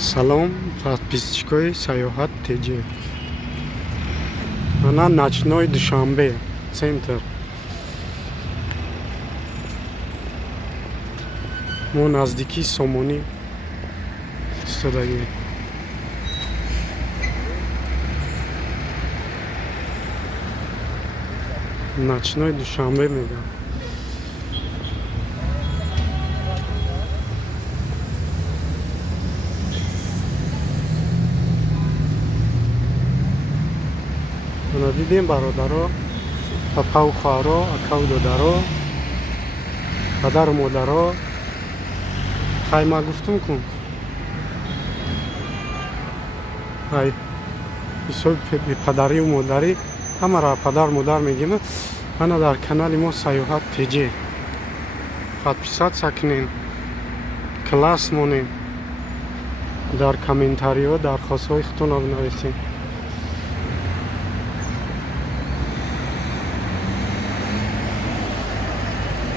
Салом, подписчикои Саёҳат ТЖ. Ана начной Душанбе, центр. Мо наздики Сомонӣ истодагӣ. Начной Душанбе мегӯям. Ана дидем бародаро, папау хоҳаро, акау додаро, падару модаро. Хайма гуфтум кун. Ай, ҳисоби падарию модарӣ ҳамаро падар модар мегим. Ана дар канали мо Саёҳат ТЖ. Подписатся кунен, класс монем. Дар комментариҳо дархостҳои худтонро нависед.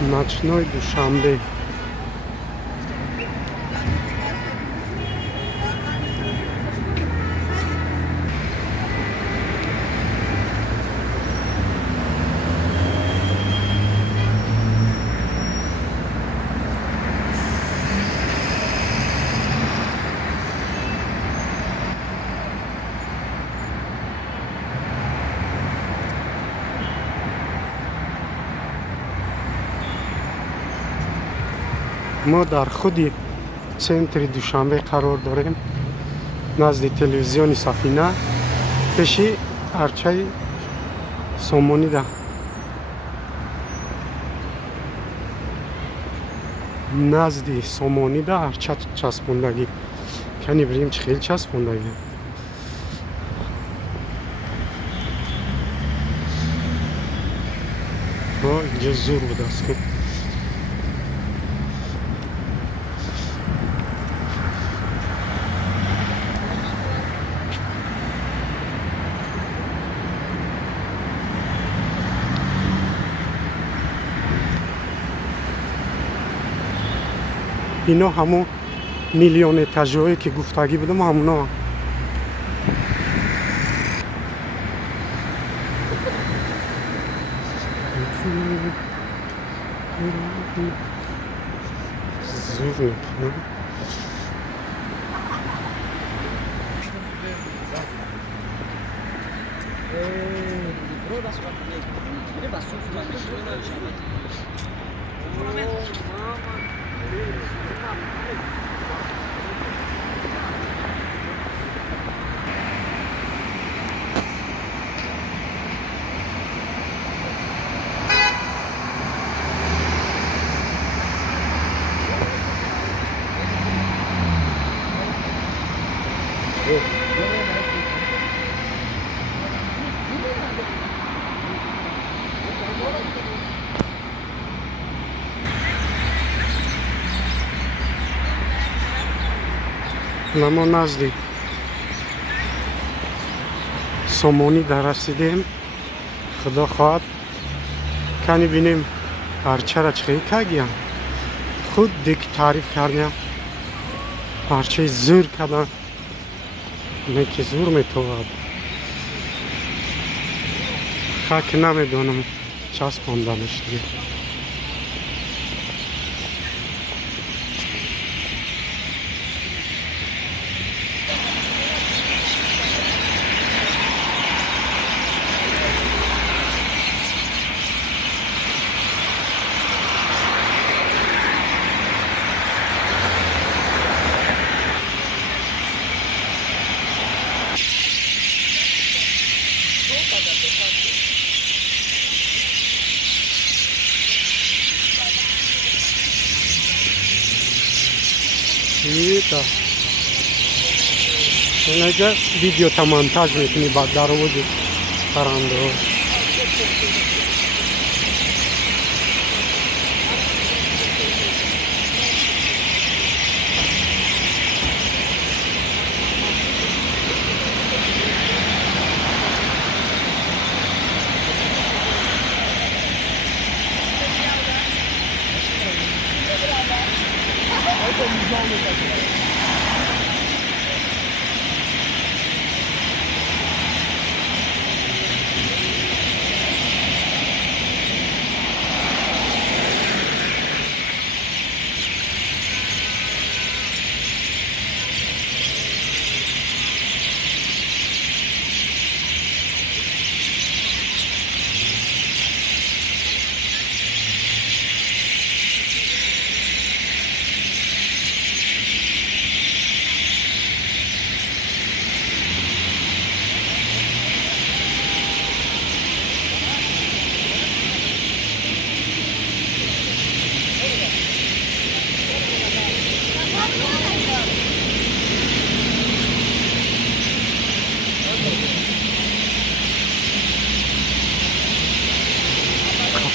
Начной Душанбе. мо дар худи центри Душанбе қарор дорем, назди телевизиони Сафина, пеши арчаи Сомонида. Назди Сомонида арча часпондагӣ. Кани бирем чӣ хел часпондагӣ. Инҷо зур будааст. اینا همون میلیون اتاژهایی که گفتگی بودم همونا. زور میکنم. ما نزدی سومونی در رسیدیم. خدا خواهد کنی بینیم پرچه را چخیی که گیم خود دیگه تعریف کردیم. پرچه زور کردن نه که زور میتواد خاک نمیدونم چسباندنش دیگه. Это иногда видео там монтажник не дорогу паранду.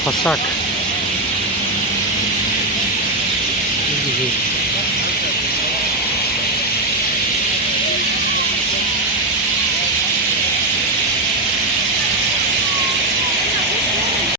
پسک.